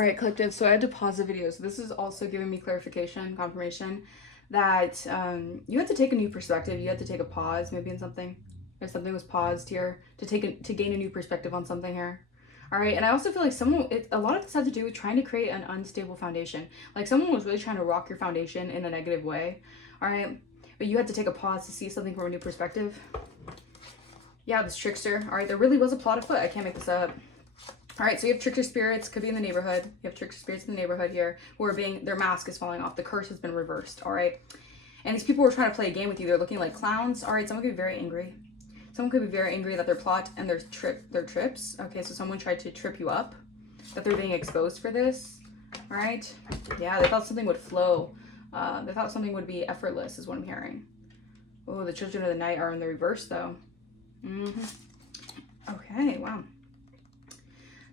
All right, collective. So I had to pause the video. So this is also giving me clarification, confirmation that you had to take a new perspective. You had to take a pause, maybe in something, or something was paused here to gain a new perspective on something here. All right, and I also feel like a lot of this had to do with trying to create an unstable foundation. Like someone was really trying to rock your foundation in a negative way. All right, but you had to take a pause to see something from a new perspective. Yeah, this trickster. All right, there really was a plot afoot. I can't make this up. All right, so you have trickster spirits, could be in the neighborhood. You have trickster spirits in the neighborhood here who are their mask is falling off. The curse has been reversed, all right? And these people were trying to play a game with you. They're looking like clowns. All right, someone could be very angry. Someone could be very angry that their plot and their trips. Okay, so someone tried to trip you up, that they're being exposed for this, all right? Yeah, they thought something would flow. They thought something would be effortless is what I'm hearing. Oh, the children of the night are in the reverse though. Okay, wow.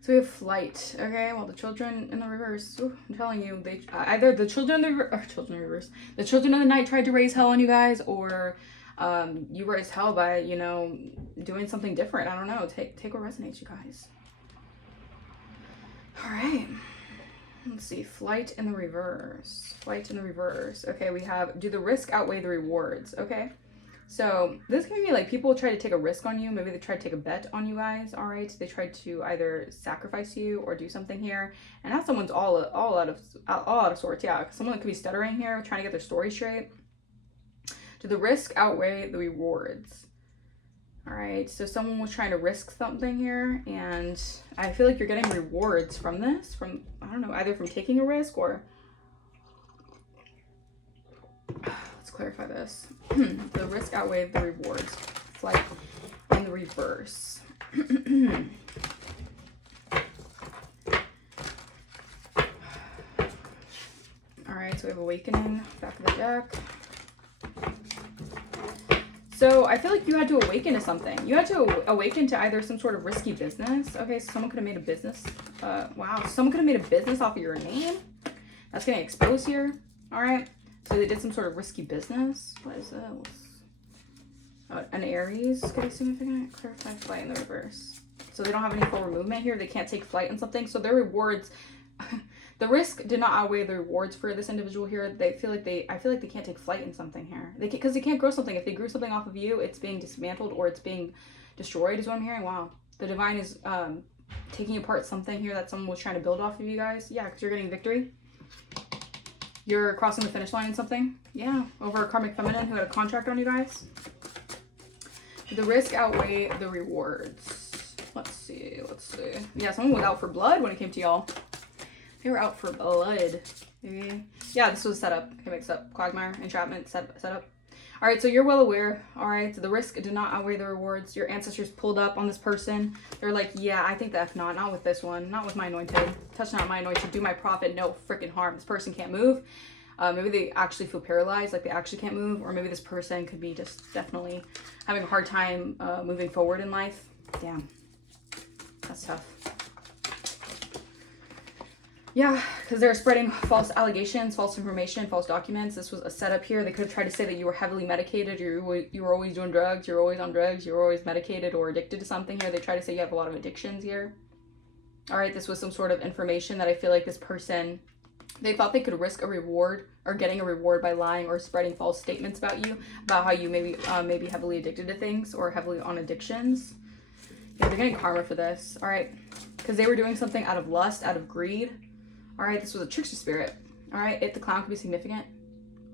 So we have flight. Okay, well the children in the reverse. Ooh, I'm telling you, they either the children in the children of the night tried to raise hell on you guys, or you raised hell by doing something different. I don't know. Take what resonates, you guys. All right. Let's see. Flight in the reverse. Flight in the reverse. Okay, we have do the risk outweigh the rewards. Okay. So this can be like people try to take a risk on you. Maybe they try to take a bet on you guys. All right, they tried to either sacrifice you or do something here. And now someone's all out of sorts. Yeah, someone could be stuttering here, trying to get their story straight. Do the risk outweigh the rewards? All right, so someone was trying to risk something here, and I feel like you're getting rewards from this. From I don't know, either from taking a risk or. Clarify this. The risk outweighed the rewards. Flight in the reverse. All right, so we have awakening, back of the deck. So I feel like you had to awaken to something. You had to awaken to either some sort of risky business. Okay, so someone could have made a business. Wow, someone could have made a business off of your name. That's getting exposed here. All right. So they did some sort of risky business. What is that? An Aries could be significant. Clarify flight in the reverse. So they don't have any forward movement here. They can't take flight on something. So their rewards, the risk did not outweigh the rewards for this individual here. I feel like they can't take flight in something here. Because they can't grow something. If they grew something off of you, it's being dismantled or it's being destroyed. Is what I'm hearing. Wow, the divine is taking apart something here that someone was trying to build off of you guys. Yeah, because you're getting victory. You're crossing the finish line in something. Yeah, over a karmic feminine who had a contract on you guys. The risk outweigh the rewards. Let's see. Yeah, someone was out for blood when it came to y'all. They were out for blood. Maybe. Yeah, this was set up. Okay, mix up. Quagmire, entrapment, set up. All right, so you're well aware. All right, so the risk did not outweigh the rewards. Your ancestors pulled up on this person. They're like, yeah, I think the F not with this one. Not with my anointed. Touch not my anointed. Do my prophet no freaking harm. This person can't move. Maybe they actually feel paralyzed, like they actually can't move. Or maybe this person could be just definitely having a hard time moving forward in life. Damn, that's tough. Yeah, because they're spreading false allegations, false information, false documents. This was a setup here. They could have tried to say that you were heavily medicated, you were always doing drugs, you're always on drugs, you're always medicated or addicted to something here. They try to say you have a lot of addictions here. All right, this was some sort of information that I feel like this person, they thought they could risk a reward or getting a reward by lying or spreading false statements about you, about how you maybe heavily addicted to things or heavily on addictions. Yeah, they're getting karma for this. All right, because they were doing something out of lust, out of greed. All right, this was a trickster spirit. All right, the clown could be significant.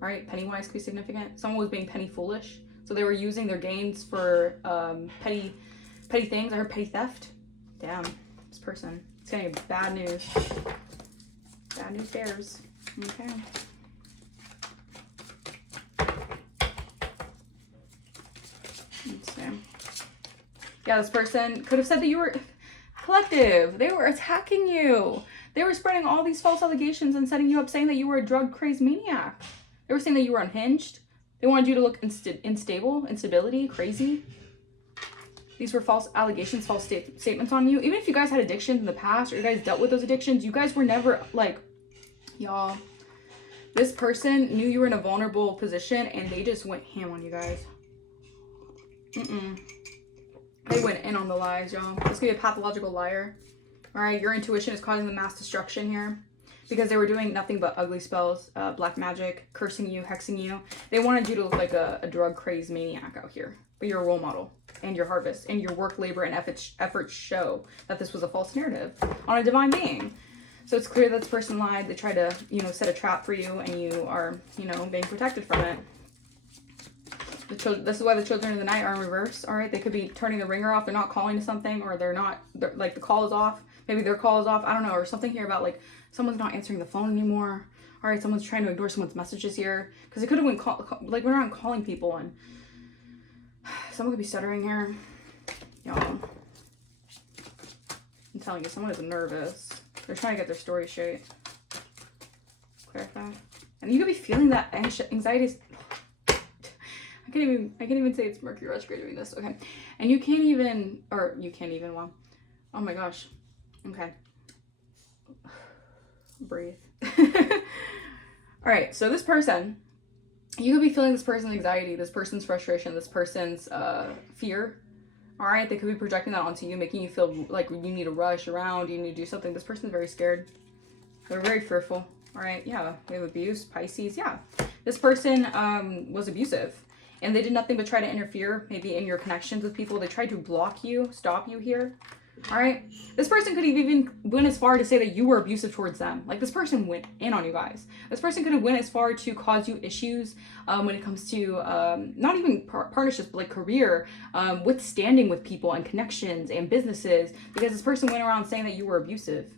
All right, Pennywise could be significant. Someone was being penny foolish. So they were using their gains for petty things. I heard petty theft. Damn, this person. It's getting bad news. Bad news bears. Okay. Let's see. Yeah, this person could have said that you were collective. They were attacking you. They were spreading all these false allegations and setting you up, saying that you were a drug-crazed maniac. They were saying that you were unhinged. They wanted you to look unstable, instability, crazy. These were false allegations, false statements on you. Even if you guys had addictions in the past or you guys dealt with those addictions, you guys were never like, y'all, this person knew you were in a vulnerable position and they just went ham on you guys. They went in on the lies, y'all. This could be a pathological liar. All right, your intuition is causing the mass destruction here because they were doing nothing but ugly spells, black magic, cursing you, hexing you. They wanted you to look like a drug crazed maniac out here, but you're a role model, and your harvest and your work, labor, and efforts show that this was a false narrative on a divine being. So it's clear that this person lied. They tried to, you know, set a trap for you, and you are, you know, being protected from it. This is why the children of the night are in reverse. All right, they could be turning the ringer off. They're not calling to something, or they're like the call is off. Maybe their call is off. I don't know, or something here about like someone's not answering the phone anymore. All right, someone's trying to ignore someone's messages here because it could have been like we're not calling people, and someone could be stuttering here. Y'all, I'm telling you, someone is nervous. They're trying to get their story straight. Clarify, and you could be feeling that anxiety. I can't even say it's Mercury retrograde doing this. Okay, and you can't even. Well, oh my gosh. Okay. Breathe. All right, so this person, you could be feeling this person's anxiety, this person's frustration, this person's fear. All right, they could be projecting that onto you, making you feel like you need to rush around, you need to do something. This person's very scared. They're very fearful. All right, yeah, they have abuse, Pisces, yeah. This person was abusive, and they did nothing but try to interfere, maybe in your connections with people. They tried to block you, stop you here. All right, this person could have even went as far to say that you were abusive towards them. Like, this person went in on you guys. This person could have went as far to cause you issues when it comes to not even partnerships, but like career, withstanding with people and connections and businesses, because this person went around saying that you were abusive.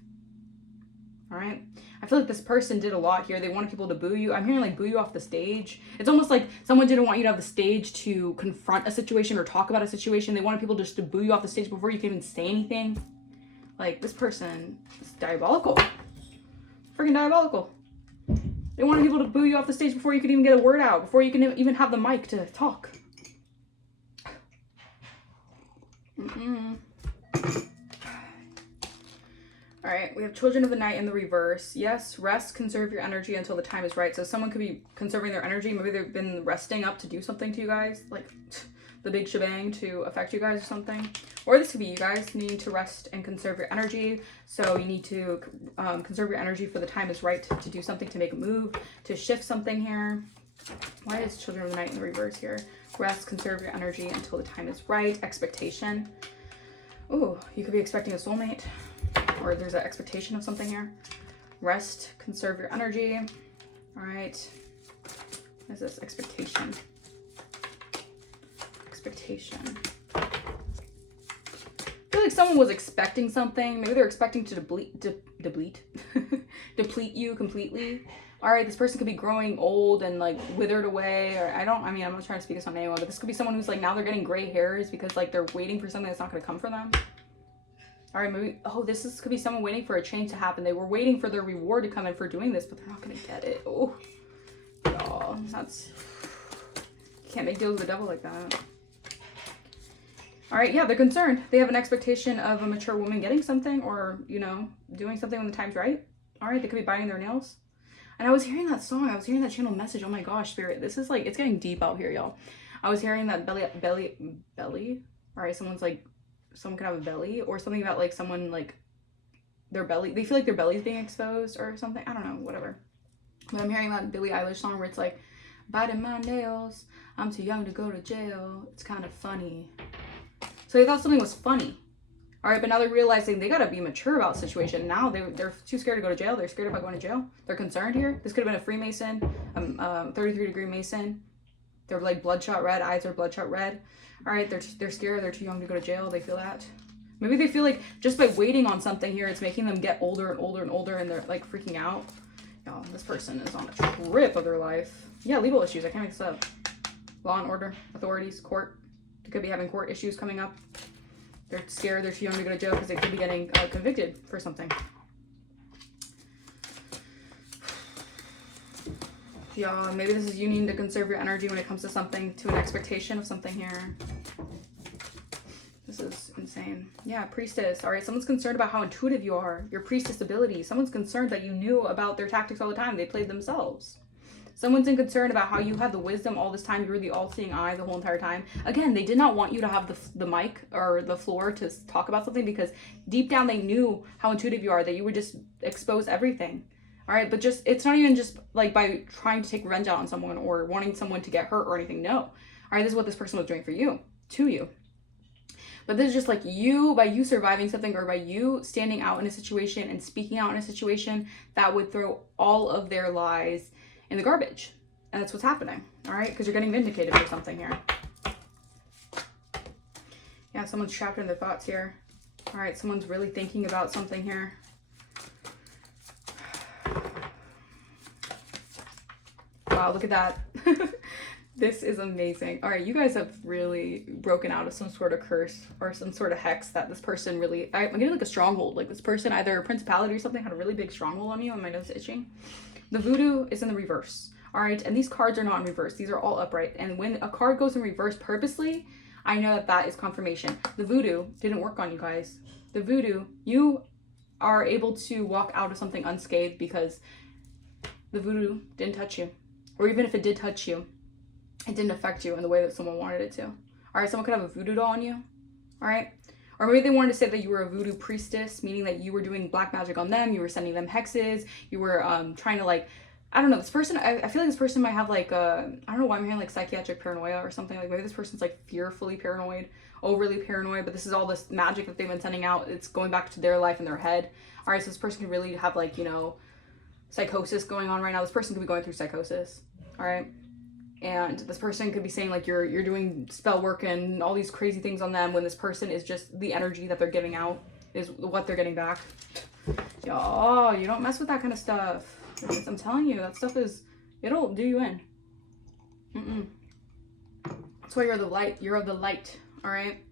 All right, I feel like this person did a lot here. They wanted people to boo you. I'm hearing like boo you off the stage. It's almost like someone didn't want you to have the stage to confront a situation or talk about a situation. They wanted people just to boo you off the stage before you can even say anything. Like, this person is diabolical. Freaking diabolical. They wanted people to boo you off the stage before you could even get a word out, before you can even have the mic to talk. All right, we have children of the night in the reverse. Yes, rest, conserve your energy until the time is right. So someone could be conserving their energy. Maybe they've been resting up to do something to you guys, like the big shebang to affect you guys or something. Or this could be you guys needing to rest and conserve your energy. So you need to conserve your energy for the time is right to do something, to make a move, to shift something here. Why is children of the night in the reverse here? Rest, conserve your energy until the time is right. Expectation. Ooh, you could be expecting a soulmate. Or there's an expectation of something here. Rest, conserve your energy. All right. What is this? Expectation. Expectation. I feel like someone was expecting something. Maybe they're expecting to deplete you completely. All right, this person could be growing old and like withered away, or I'm not trying to speak this on anyone, but this could be someone who's like now they're getting gray hairs because like they're waiting for something that's not going to come for them. All right, maybe, could be someone waiting for a change to happen. They were waiting for their reward to come in for doing this, but they're not going to get it. Oh, y'all, you can't make deals with the devil like that. All right, yeah, they're concerned. They have an expectation of a mature woman getting something or, you know, doing something when the time's right. All right, they could be biting their nails. And I was hearing that song. I was hearing that channel message. Oh my gosh, spirit. This is like, it's getting deep out here, y'all. I was hearing that belly. All right, someone could have a belly, or something about like someone like their belly. They feel like their belly's being exposed or something. I don't know, whatever. But I'm hearing that Billie Eilish song where it's like, biting my nails. I'm too young to go to jail. It's kind of funny. So they thought something was funny. All right, but now they're realizing they got to be mature about the situation. Now they're too scared to go to jail. They're scared about going to jail. They're concerned here. This could have been a Freemason, 33-degree Mason. They're like bloodshot red. Eyes are bloodshot red. All right, they're scared. They're too young to go to jail. They feel that. Maybe they feel like just by waiting on something here, it's making them get older and older and older, and they're like freaking out. Y'all, this person is on a trip of their life. Yeah, legal issues. I can't make this up. Law and order, authorities, court. They could be having court issues coming up. They're scared. They're too young to go to jail because they could be getting convicted for something. Yeah, maybe this is you needing to conserve your energy when it comes to something, to an expectation of something here. This is insane. Yeah, priestess. All right, someone's concerned about how intuitive you are, your priestess ability. Someone's concerned that you knew about their tactics all the time. They played themselves. Someone's in concern about how you had the wisdom all this time. You were the all-seeing eye the whole entire time. Again, they did not want you to have the mic or the floor to talk about something, because deep down they knew how intuitive you are, that you would just expose everything. All right, but just, it's not even just like by trying to take revenge out on someone or wanting someone to get hurt or anything. No. All right, this is what this person was doing for you, to you. But this is just like you, by you surviving something, or by you standing out in a situation and speaking out in a situation, that would throw all of their lies in the garbage. And that's what's happening. All right, because you're getting vindicated for something here. Yeah, someone's trapped in their thoughts here. All right, someone's really thinking about something here. Wow, look at that. This is amazing. All right, you guys have really broken out of some sort of curse or some sort of hex that this person really, I'm getting like a stronghold. Like this person, either a principality or something, had a really big stronghold on you, and my nose is itching. The voodoo is in the reverse. All right, and these cards are not in reverse. These are all upright. And when a card goes in reverse purposely, I know that that is confirmation. The voodoo didn't work on you guys. The voodoo, you are able to walk out of something unscathed because the voodoo didn't touch you. Or even if it did touch you, it didn't affect you in the way that someone wanted it to. All right, someone could have a voodoo doll on you. All right, or maybe they wanted to say that you were a voodoo priestess, meaning that you were doing black magic on them. You were sending them hexes. You were trying to, like, I don't know, this person, I feel like this person might have like, I don't know why I'm hearing like psychiatric paranoia or something. Like maybe this person's like fearfully paranoid, overly paranoid, but this is all this magic that they've been sending out. It's going back to their life in their head. All right, so this person could really have like, you know, psychosis going on right now. This person could be going through psychosis. All right. And this person could be saying like you're doing spell work and all these crazy things on them, when this person is just the energy that they're giving out is what they're getting back. Y'all, you don't mess with that kind of stuff. I'm telling you, that stuff is, it'll do you in. That's why you're the light. You're of the light. All right.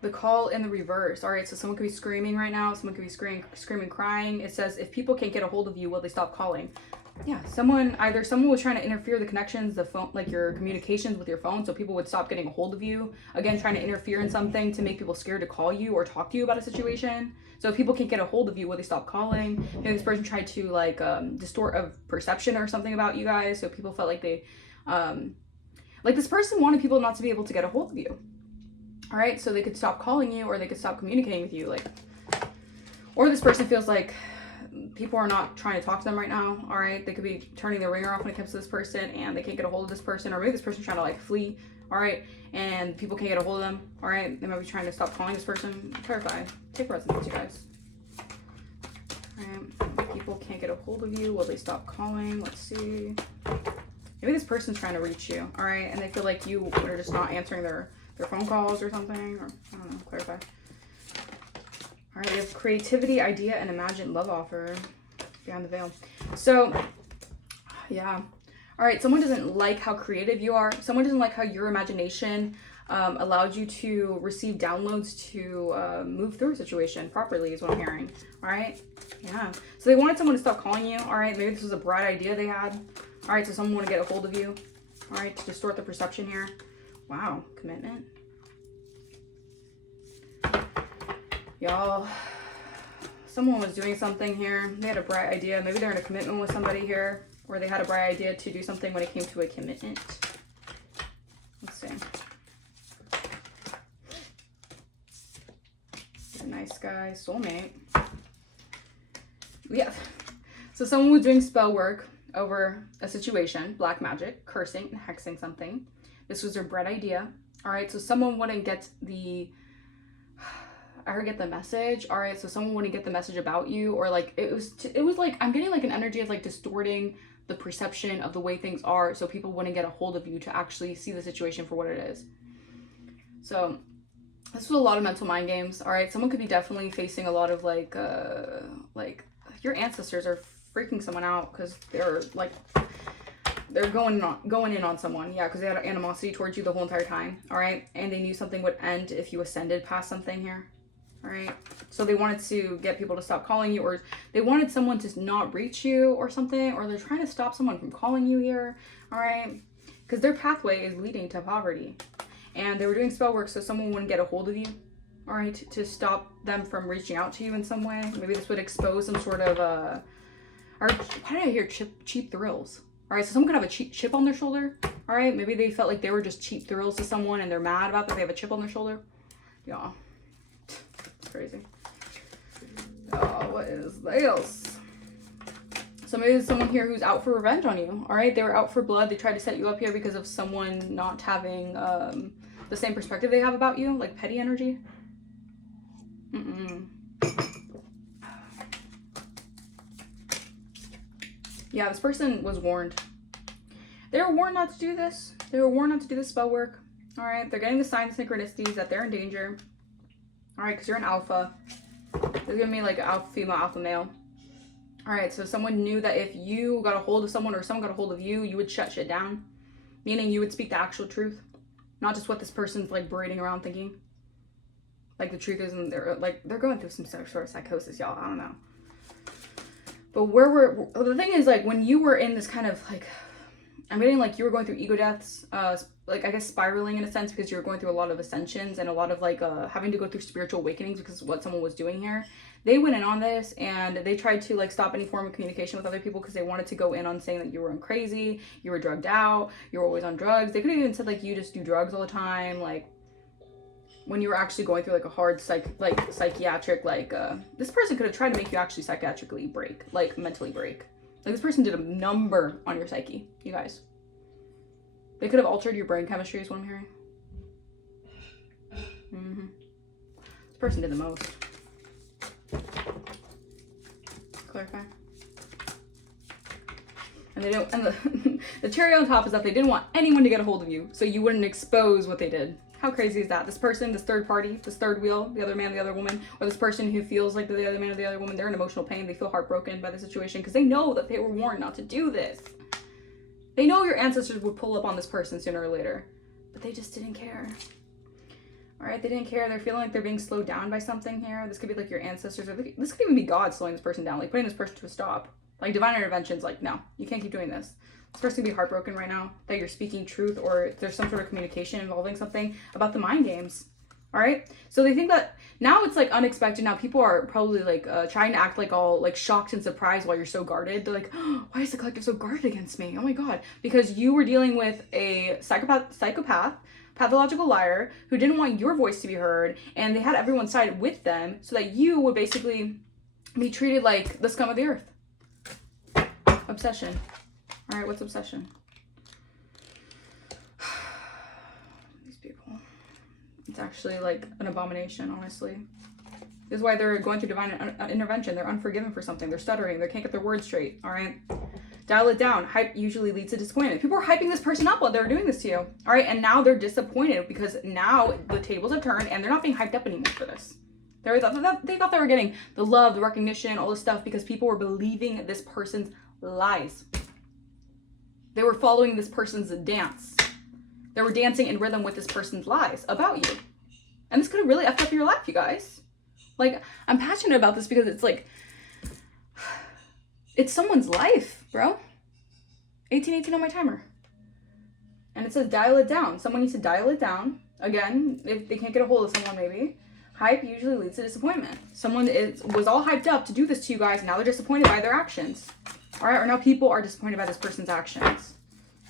The call in the reverse. All right. So someone could be screaming right now. Someone could be screaming, crying. It says, if people can't get a hold of you, will they stop calling? Yeah, someone was trying to interfere the connections, the phone, like your communications with your phone, so people would stop getting a hold of you. Again, trying to interfere in something to make people scared to call you or talk to you about a situation. So if people can't get a hold of you, will they stop calling? Maybe this person tried to like distort a perception or something about you guys, so people felt like they, like this person wanted people not to be able to get a hold of you. All right, so they could stop calling you, or they could stop communicating with you, like, or this person feels like people are not trying to talk to them right now. All right, they could be turning their ringer off when it comes to this person, and they can't get a hold of this person, or maybe this person's trying to like flee. All right, and people can't get a hold of them. All right, they might be trying to stop calling this person. Clarify. Take resonance, you guys. All right, people can't get a hold of you. Will they stop calling? Let's see. Maybe this person's trying to reach you. All right, and they feel like you are just not answering their phone calls or something, or I don't know. Clarify. All right, we have creativity, idea, and imagined love offer behind the veil. So, yeah. All right, someone doesn't like how creative you are. Someone doesn't like how your imagination allowed you to receive downloads to move through a situation properly, is what I'm hearing. All right, yeah. So they wanted someone to stop calling you. All right, maybe this was a bright idea they had. All right, so someone want to get a hold of you. All right, to distort the perception here. Wow, commitment. Y'all, someone was doing something here. They had a bright idea. Maybe they're in a commitment with somebody here, or they had a bright idea to do something when it came to a commitment. Let's see. A nice guy, soulmate. Yeah. So someone was doing spell work over a situation, black magic, cursing and hexing something. This was their bright idea. All right, so someone wouldn't get the message. All right, so someone wouldn't get the message about you, or like it was like, I'm getting like an energy of like distorting the perception of the way things are, so people wouldn't get a hold of you to actually see the situation for what it is. So this was a lot of mental mind games. All right, someone could be definitely facing a lot of like your ancestors are freaking someone out because they're going in on someone. Yeah, because they had animosity towards you the whole entire time. All right, and they knew something would end if you ascended past something here. All right, so they wanted to get people to stop calling you, or they wanted someone to not reach you or something, or they're trying to stop someone from calling you here. All right, because their pathway is leading to poverty, and they were doing spell work so someone wouldn't get a hold of you. All right, to stop them from reaching out to you in some way. Maybe this would expose some sort of or why did I hear cheap thrills? All right, so someone could have a chip on their shoulder. All right, maybe they felt like they were just cheap thrills to someone and they're mad about that. They have a chip on their shoulder. Yeah, it's crazy. Oh, what is this? So maybe there's someone here who's out for revenge on you. All right, they were out for blood. They tried to set you up here because of someone not having the same perspective they have about you, like petty energy. Yeah, this person was warned. They were warned not to do this. They were warned not to do this spell work. All right, they're getting the signs and synchronicities that they're in danger. All right, because you're an alpha. They're giving me like alpha female, alpha male. All right, so someone knew that if you got a hold of someone or someone got a hold of you, you would shut shit down. Meaning you would speak the actual truth. Not just what this person's like berating around thinking. Like the truth isn't there. Like they're going through some sort of psychosis, y'all. I don't know. But the thing is, like, when you were in this kind of, like, I'm getting, like, you were going through ego deaths, like, I guess spiraling in a sense because you were going through a lot of ascensions and a lot of, like, having to go through spiritual awakenings because of what someone was doing here. They went in on this and they tried to, like, stop any form of communication with other people because they wanted to go in on saying that you were crazy, you were drugged out, you were always on drugs. They could have even said, like, you just do drugs all the time, like, when you were actually going through like a hard psychiatric, like this person could have tried to make you actually psychiatrically break, like mentally break. Like this person did a number on your psyche, you guys. They could have altered your brain chemistry is what I'm hearing. This person did the most. Clarify. And they don't, and the cherry on top is that they didn't want anyone to get a hold of you, so you wouldn't expose what they did. How crazy is that? This person, this third party, this third wheel, the other man, the other woman, or this person who feels like the other man or the other woman, they're in emotional pain. They feel heartbroken by the situation because they know that they were warned not to do this. They know your ancestors would pull up on this person sooner or later, but they just didn't care. All right, they didn't care. They're feeling like they're being slowed down by something here. This could be like your ancestors, or this could even be God slowing this person down, like putting this person to a stop. Like divine intervention's like, no, you can't keep doing this. This person can be heartbroken right now that you're speaking truth or there's some sort of communication involving something about the mind games. All right. So they think that now it's like unexpected. Now people are probably like trying to act like all like shocked and surprised while you're so guarded. They're like, oh, why is the collective so guarded against me? Oh my God. Because you were dealing with a psychopath, pathological liar who didn't want your voice to be heard. And they had everyone side with them so that you would basically be treated like the scum of the earth. Obsession. All right, what's obsession? These people. It's actually like an abomination, honestly. This is why they're going through divine intervention. They're unforgiven for something. They're stuttering. They can't get their words straight, all right? Dial it down. Hype usually leads to disappointment. People are hyping this person up while they're doing this to you, all right? And now they're disappointed because now the tables have turned and they're not being hyped up anymore for this. They thought they were getting the love, the recognition, all this stuff because people were believing this person's lies. They were following this person's dance. They were dancing in rhythm with this person's lies about you. And this could have really effed up your life, you guys. Like, I'm passionate about this because it's like, it's someone's life, bro. 1818 on my timer. And it says dial it down. Someone needs to dial it down. Again, if they can't get a hold of someone maybe. Hype usually leads to disappointment. Someone was all hyped up to do this to you guys. Now they're disappointed by their actions. All right, or now people are disappointed by this person's actions.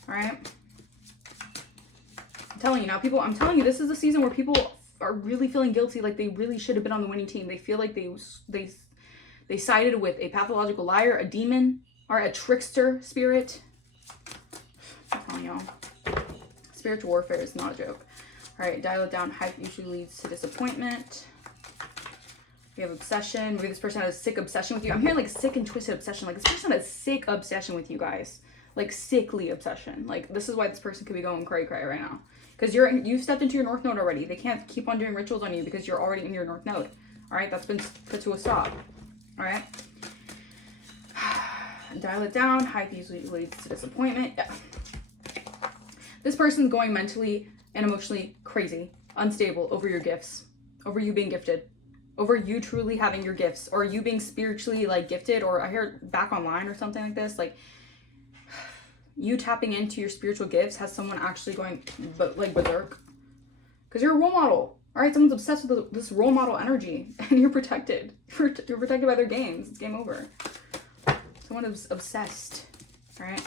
All right. I'm telling you now, I'm telling you, this is a season where people are really feeling guilty, like they really should have been on the winning team. They feel like they sided with a pathological liar, a demon, or a trickster spirit. I'm telling y'all, spiritual warfare is not a joke. All right, dial it down. Hype usually leads to disappointment. We have obsession. Maybe this person has a sick obsession with you. I'm hearing like sick and twisted obsession. Like this person has a sick obsession with you guys. Like sickly obsession. Like this is why this person could be going cray right now. Because you've stepped into your North Node already. They can't keep on doing rituals on you because you're already in your North Node. All right, that's been put to a stop. All right. Dial it down. Hype usually leads to disappointment. Yeah. This person's going mentally and emotionally crazy, unstable over your gifts, over you being gifted. Over you truly having your gifts or you being spiritually like gifted, or I hear back online or something like this, like you tapping into your spiritual gifts has someone actually going like berserk because you're a role model. All right, someone's obsessed with this role model energy and you're protected. You're protected by their games. It's game over. Someone is obsessed. All right.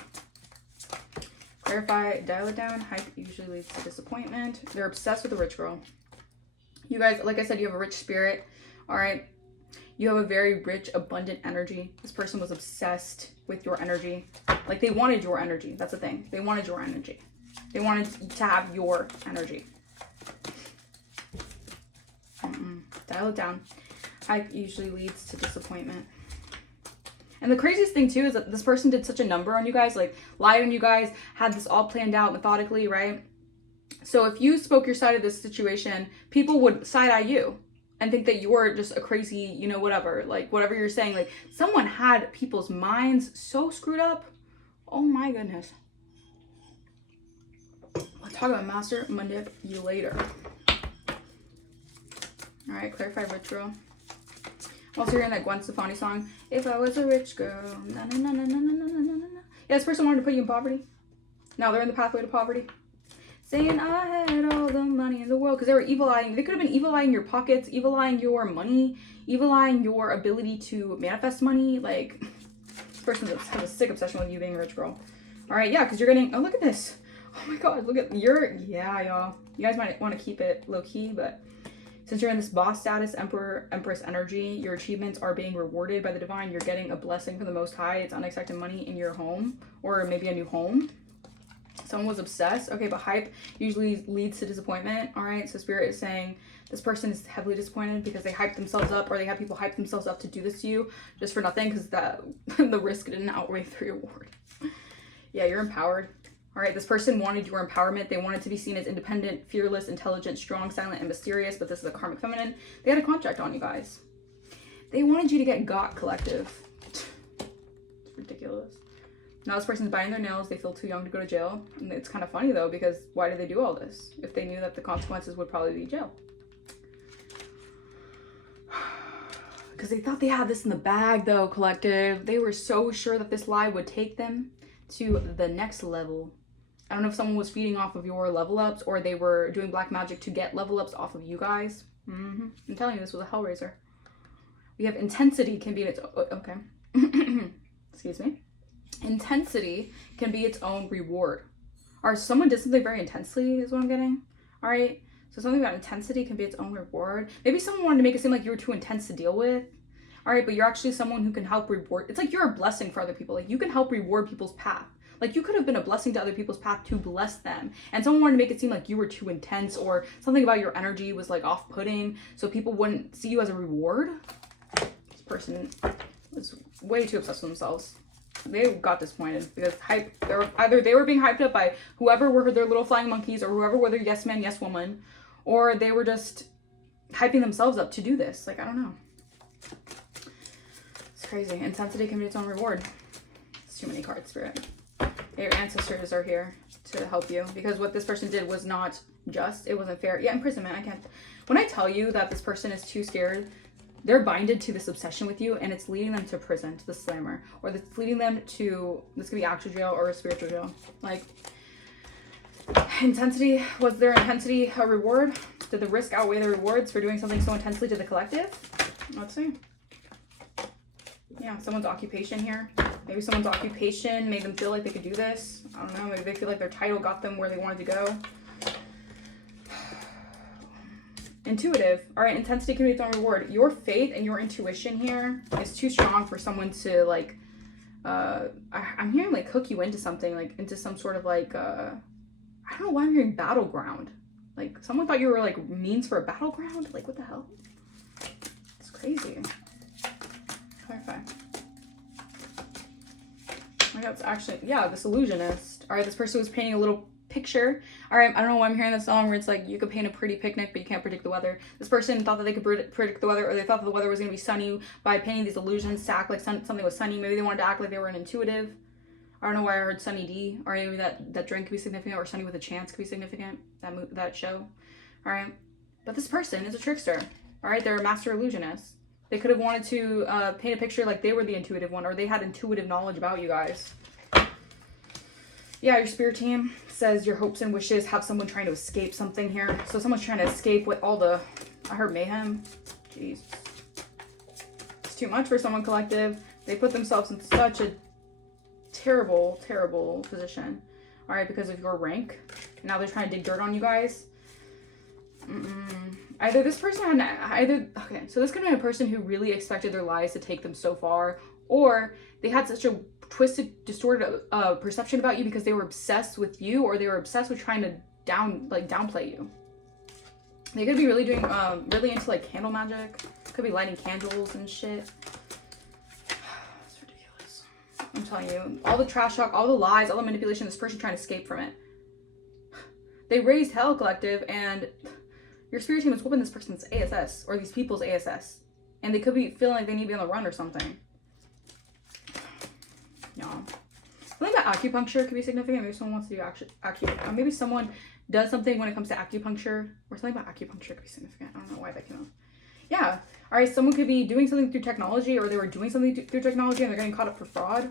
Clarify, dial it down. Hype usually leads to disappointment. They're obsessed with a rich girl. You guys, like I said, you have a rich spirit. All right. You have a very rich, abundant energy. This person was obsessed with your energy. Like, they wanted your energy. That's the thing. They wanted your energy. They wanted to have your energy. Dial it down. Hype usually leads to disappointment. And the craziest thing too is that this person did such a number on you guys, like lied on you guys, had this all planned out methodically, right? So if you spoke your side of this situation, people would side-eye you and think that you're just a crazy, you know, whatever, like whatever you're saying. Like, someone had people's minds so screwed up. Oh my goodness. We'll talk about master manipulator. All right, clarify rich girl. Also hearing that Gwen Stefani song, if I was a rich girl, na na na na na na na na na. Yeah, this person wanted to put you in poverty. Now they're in the pathway to poverty. Saying I had all the money in the world, because they were evil-eyeing. They could have been evil-eyeing your pockets, evil-eyeing your money, evil-eyeing your ability to manifest money. Like, this person has a sick obsession with you being a rich girl. All right, yeah, because you're getting, oh, look at this. Oh my God, look at, yeah, y'all. You guys might want to keep it low-key, but since you're in this boss status, emperor, empress energy, your achievements are being rewarded by the divine. You're getting a blessing from the Most High. It's unexpected money in your home, or maybe a new home. Someone was obsessed. Okay, but hype usually leads to disappointment. All right, so Spirit is saying this person is heavily disappointed because they hyped themselves up, or they have people hype themselves up to do this to you just for nothing, because the risk didn't outweigh the reward. Yeah, you're empowered. All right, this person wanted your empowerment. They wanted to be seen as independent, fearless, intelligent, strong, silent, and mysterious, but this is a karmic feminine. They had a contract on you guys. They wanted you to get got, collective. It's ridiculous. Now this person's biting their nails. They feel too young to go to jail. And it's kind of funny, though, because why did they do all this if they knew that the consequences would probably be jail? Because they thought they had this in the bag, though, collective. They were so sure that this lie would take them to the next level. I don't know if someone was feeding off of your level ups, or they were doing black magic to get level ups off of you guys. I'm telling you, this was a hellraiser. We have intensity can be its okay. Excuse me. Intensity can be its own reward. Or someone did something very intensely is what I'm getting. All right. So something about intensity can be its own reward. Maybe someone wanted to make it seem like you were too intense to deal with. All right, but you're actually someone who can help reward. It's like you're a blessing for other people. Like, you can help reward people's path. Like, you could have been a blessing to other people's path to bless them. And someone wanted to make it seem like you were too intense, or something about your energy was like off-putting, so people wouldn't see you as a reward. This person was way too obsessed with themselves. They got disappointed because either they were being hyped up by whoever were their little flying monkeys, or whoever were their yes man, yes woman, or they were just hyping themselves up to do this. Like, I don't know. It's crazy. Intensity can be its own reward. It's too many cards, Spirit. Your ancestors are here to help you, because what this person did was not just. It wasn't fair. Yeah, imprisonment. I can't. When I tell you that this person is too scared, they're binded to this obsession with you, and it's leading them to prison, to the slammer, or it's leading them to, this could be actual jail or a spiritual jail. Like, intensity, was their intensity a reward? Did the risk outweigh the rewards for doing something so intensely to the collective? Let's see. Yeah, someone's occupation here. Maybe someone's occupation made them feel like they could do this. I don't know. Maybe they feel like their title got them where they wanted to go. Intuitive. All right, intensity can be its own reward. Your faith and your intuition here is too strong for someone to, like, I'm hearing, like, hook you into something, like, into some sort of, like, I don't know why I'm hearing battleground. Like, someone thought you were, like, means for a battleground? Like, what the hell? It's crazy. Clarify. Oh my God, it's actually, yeah, this illusionist. All right, this person was painting a little picture. All right, I don't know why I'm hearing this song where it's like, you could paint a pretty picnic, but you can't predict the weather. This person thought that they could predict the weather, or they thought that the weather was going to be sunny by painting these illusions to act like something was sunny. Maybe they wanted to act like they were an intuitive. I don't know why I heard Sunny D. Or maybe that drink could be significant, or Sunny with a Chance could be significant. That show. All right, but this person is a trickster. All right, they're a master illusionist. They could have wanted to paint a picture like they were the intuitive one, or they had intuitive knowledge about you guys. Yeah, your spirit team says your hopes and wishes have someone trying to escape something here. So someone's trying to escape with all the, I heard mayhem. Jeez. It's too much for someone, collective. They put themselves in such a terrible, terrible position. all right, because of your rank. Now they're trying to dig dirt on you guys. Either this person had okay, so this could have been a person who really expected their lies to take them so far, or they had such a twisted, distorted perception about you because they were obsessed with you, or they were obsessed with trying to downplay you. They could be really doing really into like candle magic. Could be lighting candles and shit. It's ridiculous. I'm telling you, all the trash talk, all the lies, all the manipulation, this person trying to escape from it. They raised hell collective, and your spirit team is whooping this person's ASS, or these people's ASS, and they could be feeling like they need to be on the run or something. No. Something about acupuncture could be significant. Maybe someone wants to do acupuncture. Maybe someone does something when it comes to acupuncture, or something about acupuncture could be significant. I don't know why that came up. Yeah. All right. Someone could be doing something through technology, or they were doing something through technology and they're getting caught up for fraud.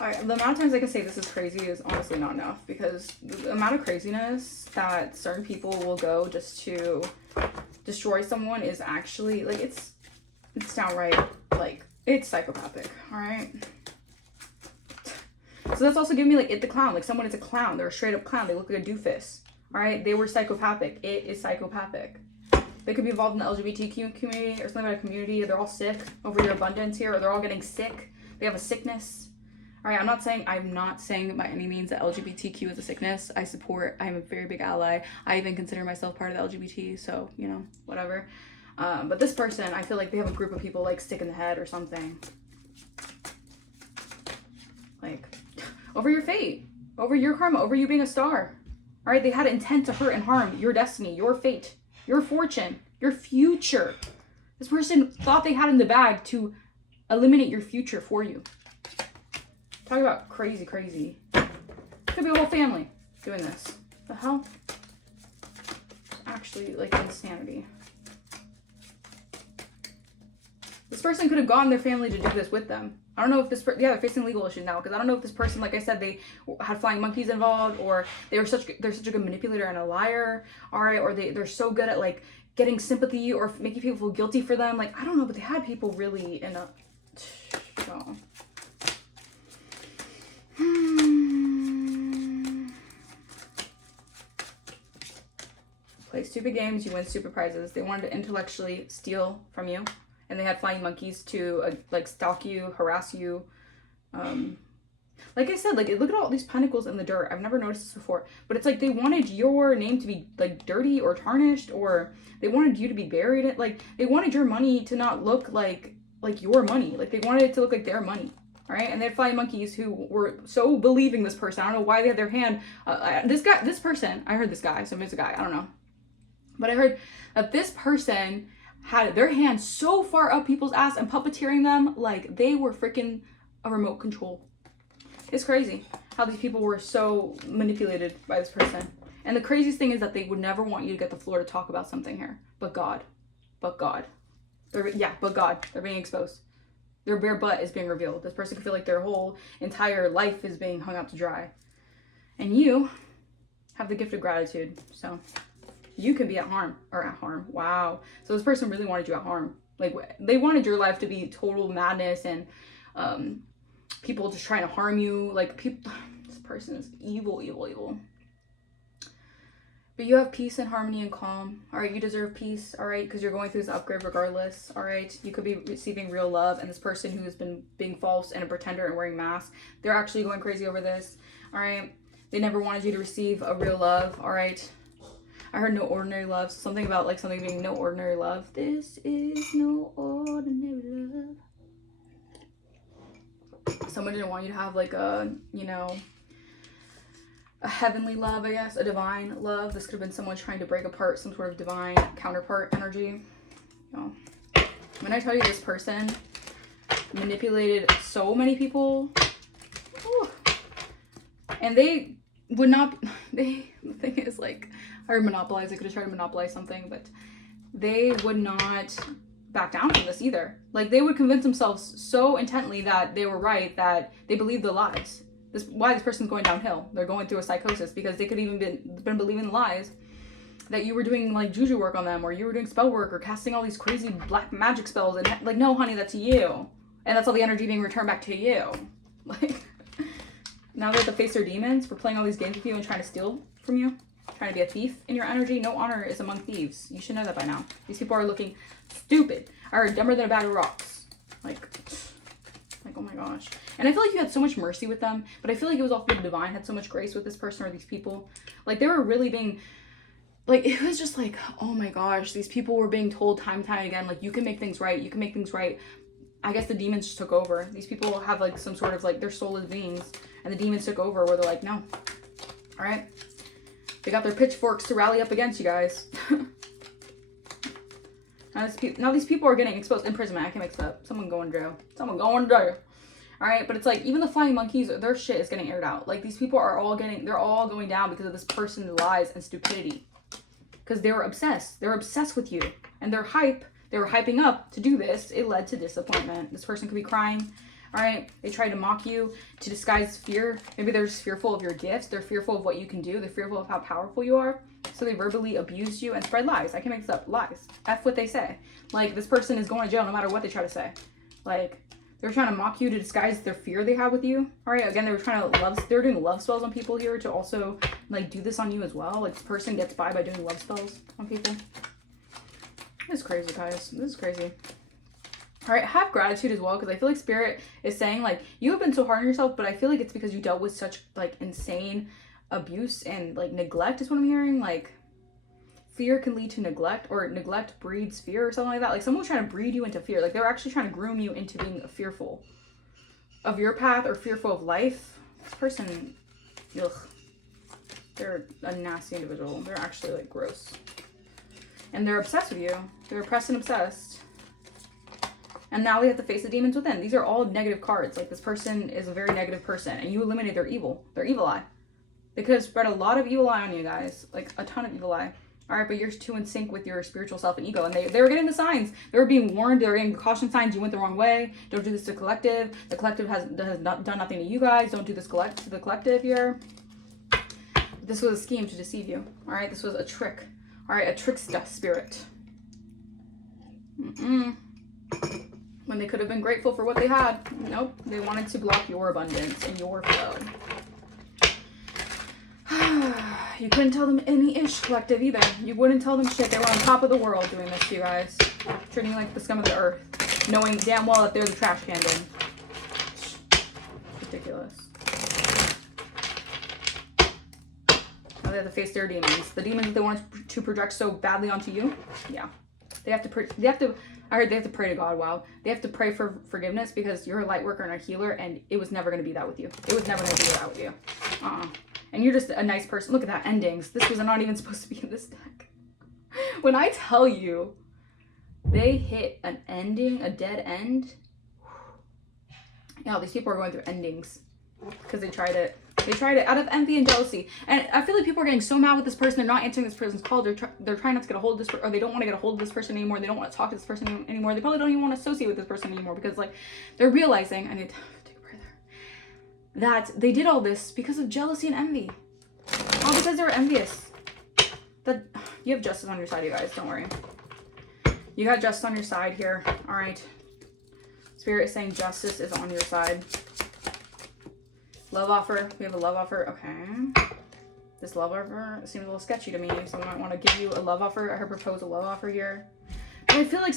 All right. The amount of times I can say this is crazy is honestly not enough, because the amount of craziness that certain people will go just to destroy someone is actually like it's downright like it's psychopathic. All right. So that's also giving me like it the clown. Like someone is a clown. They're a straight up clown. They look like a doofus. All right. They were psychopathic. It is psychopathic. They could be involved in the LGBTQ community or something about a community. They're all sick over your abundance here, or they're all getting sick. They have a sickness. All right. I'm not saying by any means that LGBTQ is a sickness. I'm a very big ally. I even consider myself part of the LGBT. So, you know, whatever. But this person, I feel like they have a group of people like sick in the head or something. Like over your fate, over your karma, over you being a star. All right. They had intent to hurt and harm your destiny, your fate, your fortune, your future. This person thought they had in the bag to eliminate your future for you. Talk about crazy, crazy. Could be a whole family doing this. The hell? Actually, like insanity. This person could have gotten their family to do this with them. I don't know if they're facing legal issues now, because I don't know if this person, like I said, they had flying monkeys involved, or they're such a good manipulator and a liar, all right, or they're so good at like getting sympathy or making people feel guilty for them. Like, I don't know, but they had people really in a... So. Play stupid games, you win stupid prizes. They wanted to intellectually steal from you, and they had flying monkeys to like stalk you, harass you. Like I said, like look at all these pentacles in the dirt. I've never noticed this before, but it's like they wanted your name to be like dirty or tarnished, or they wanted you to be buried in, like they wanted your money to not look like your money. Like they wanted it to look like their money. All right, and they had flying monkeys who were so believing this person. I don't know why they had their hand. This person, I heard this guy, so it's a guy, I don't know. But I heard that this person had their hand so far up people's ass and puppeteering them like they were freaking a remote control. It's crazy how these people were so manipulated by this person. And the craziest thing is that they would never want you to get the floor to talk about something here. But God. But God. They're being exposed. Their bare butt is being revealed. This person could feel like their whole entire life is being hung out to dry. And you have the gift of gratitude. So you can be at harm. Wow. So this person really wanted you at harm. Like they wanted your life to be total madness and people just trying to harm you. Like people, this person is evil, evil, evil. But you have peace and harmony and calm. All right, you deserve peace, all right, because you're going through this upgrade regardless, all right? You could be receiving real love, and this person who has been being false and a pretender and wearing masks, they're actually going crazy over this, all right? They never wanted you to receive a real love, all right? I heard no ordinary love, so something about like something being no ordinary love. This is no ordinary love. Someone didn't want you to have like a, you know, a heavenly love, I guess, a divine love. This could have been someone trying to break apart some sort of divine counterpart energy. You know, when I tell you this person manipulated so many people, whew, and they would not, the thing is like, I heard monopolize, I could have tried to monopolize something, but they would not back down from this either. Like they would convince themselves so intently that they were right that they believed the lies. Why this person's going downhill. They're going through a psychosis because they could even been believing the lies that you were doing like juju work on them, or you were doing spell work or casting all these crazy black magic spells, and like, no honey, that's you. And that's all the energy being returned back to you. Like, now they have to face their demons for playing all these games with you and trying to steal from you. Trying to be a thief in your energy. No honor is among thieves. You should know that by now. These people are looking stupid. Are dumber than a bag of rocks. Like, oh my gosh. And I feel like you had so much mercy with them, but I feel like it was all the divine had so much grace with this person or these people. Like, they were really being, like, it was just like, oh my gosh, these people were being told time and time again, like, you can make things right, you can make things right. I guess the demons just took over. These people have, like, some sort of, like, their soulless beings, and the demons took over where they're like, no. All right? They got their pitchforks to rally up against you guys. Now these people are getting exposed. Imprisonment. I can mix up. Someone going to jail. Someone going to jail. All right, but it's like even the flying monkeys, their shit is getting aired out. Like these people are all they're all going down because of this person's lies and stupidity. Because they were obsessed. They're obsessed with you, and their hype. They were hyping up to do this. It led to disappointment. This person could be crying. All right, they tried to mock you to disguise fear. Maybe they're just fearful of your gifts. They're fearful of what you can do. They're fearful of how powerful you are. So they verbally abused you and spread lies. I can make this up. Lies. F what they say. Like, this person is going to jail no matter what they try to say. Like, they're trying to mock you to disguise their fear they have with you. All right, again, they were doing love spells on people here to also, like, do this on you as well. Like, this person gets by doing love spells on people. This is crazy, guys. This is crazy. All right, have gratitude as well, because I feel like Spirit is saying, like, you have been so hard on yourself, but I feel like it's because you dealt with such, like, insane abuse and, like, neglect is what I'm hearing. Like, fear can lead to neglect, or neglect breeds fear or something like that. Like, someone was trying to breed you into fear. Like, they were actually trying to groom you into being fearful of your path or fearful of life. This person, ugh, they're a nasty individual. They're actually, like, gross. And they're obsessed with you. They're oppressed and obsessed. And now we have to face the demons within. These are all negative cards. Like, this person is a very negative person, and you eliminate their evil eye. They could have spread a lot of evil eye on you guys, like a ton of evil eye. All right, but you're too in sync with your spiritual self and ego, and they were getting the signs. They were being warned. They were getting the caution signs. You went the wrong way. Don't do this to collective. The collective has not done nothing to you guys. Don't do this to the collective here. This was a scheme to deceive you. All right, this was a trick. All right, a trickster spirit. When they could have been grateful for what they had. Nope. They wanted to block your abundance and your flow. You couldn't tell them any ish, collective, either. You wouldn't tell them shit. They were on top of the world doing this to you guys. Treating you like the scum of the earth. Knowing damn well that they're the trash can bin. Ridiculous. Now they have to face their demons. The demons that they want to project so badly onto you. Yeah. I heard they have to pray to God. Wow. They have to pray for forgiveness because you're a light worker and a healer, and it was never going to be that with you. It was never going to be that with you. And you're just a nice person. Look at that. Endings. This was not even supposed to be in this deck. When I tell you they hit an ending, a dead end. Yeah, these people are going through endings because they tried it. They tried it out of envy and jealousy. And I feel like people are getting so mad with this person. They're not answering this person's call. They're trying not to get a hold of this, or they don't want to get a hold of this person anymore. They don't want to talk to this person anymore. They probably don't even want to associate with this person anymore because, like, they're realizing, I need to take a breather, that they did all this because of jealousy and envy. All because they were envious. That you have justice on your side, you guys. Don't worry. You got justice on your side here. All right. Spirit is saying justice is on your side. Love offer. We have a love offer. Okay. This love offer seems a little sketchy to me. Someone might want to give you a love offer. I heard propose a love offer here. But I feel like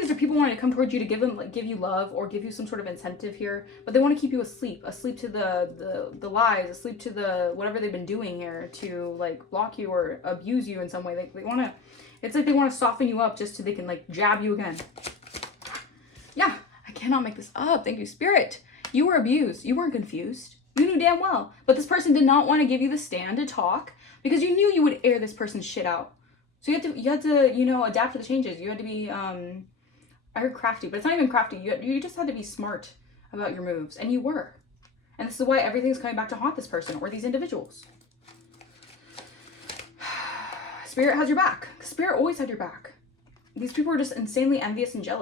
these are people wanting to come towards you to give you love or give you some sort of incentive here. But they want to keep you asleep to the lies, asleep to the whatever they've been doing here to, like, block you or abuse you in some way. They want to. It's like they want to soften you up just so they can, like, jab you again. Yeah, I cannot make this up. Thank you, Spirit. You were abused. You weren't confused. You knew damn well. But this person did not want to give you the stand to talk because you knew you would air this person's shit out. So you had to, you know, adapt to the changes. You had to be, I heard crafty, but it's not even crafty. You just had to be smart about your moves. And you were. And this is why everything's coming back to haunt this person or these individuals. Spirit has your back. Spirit always had your back. These people are just insanely envious and jealous.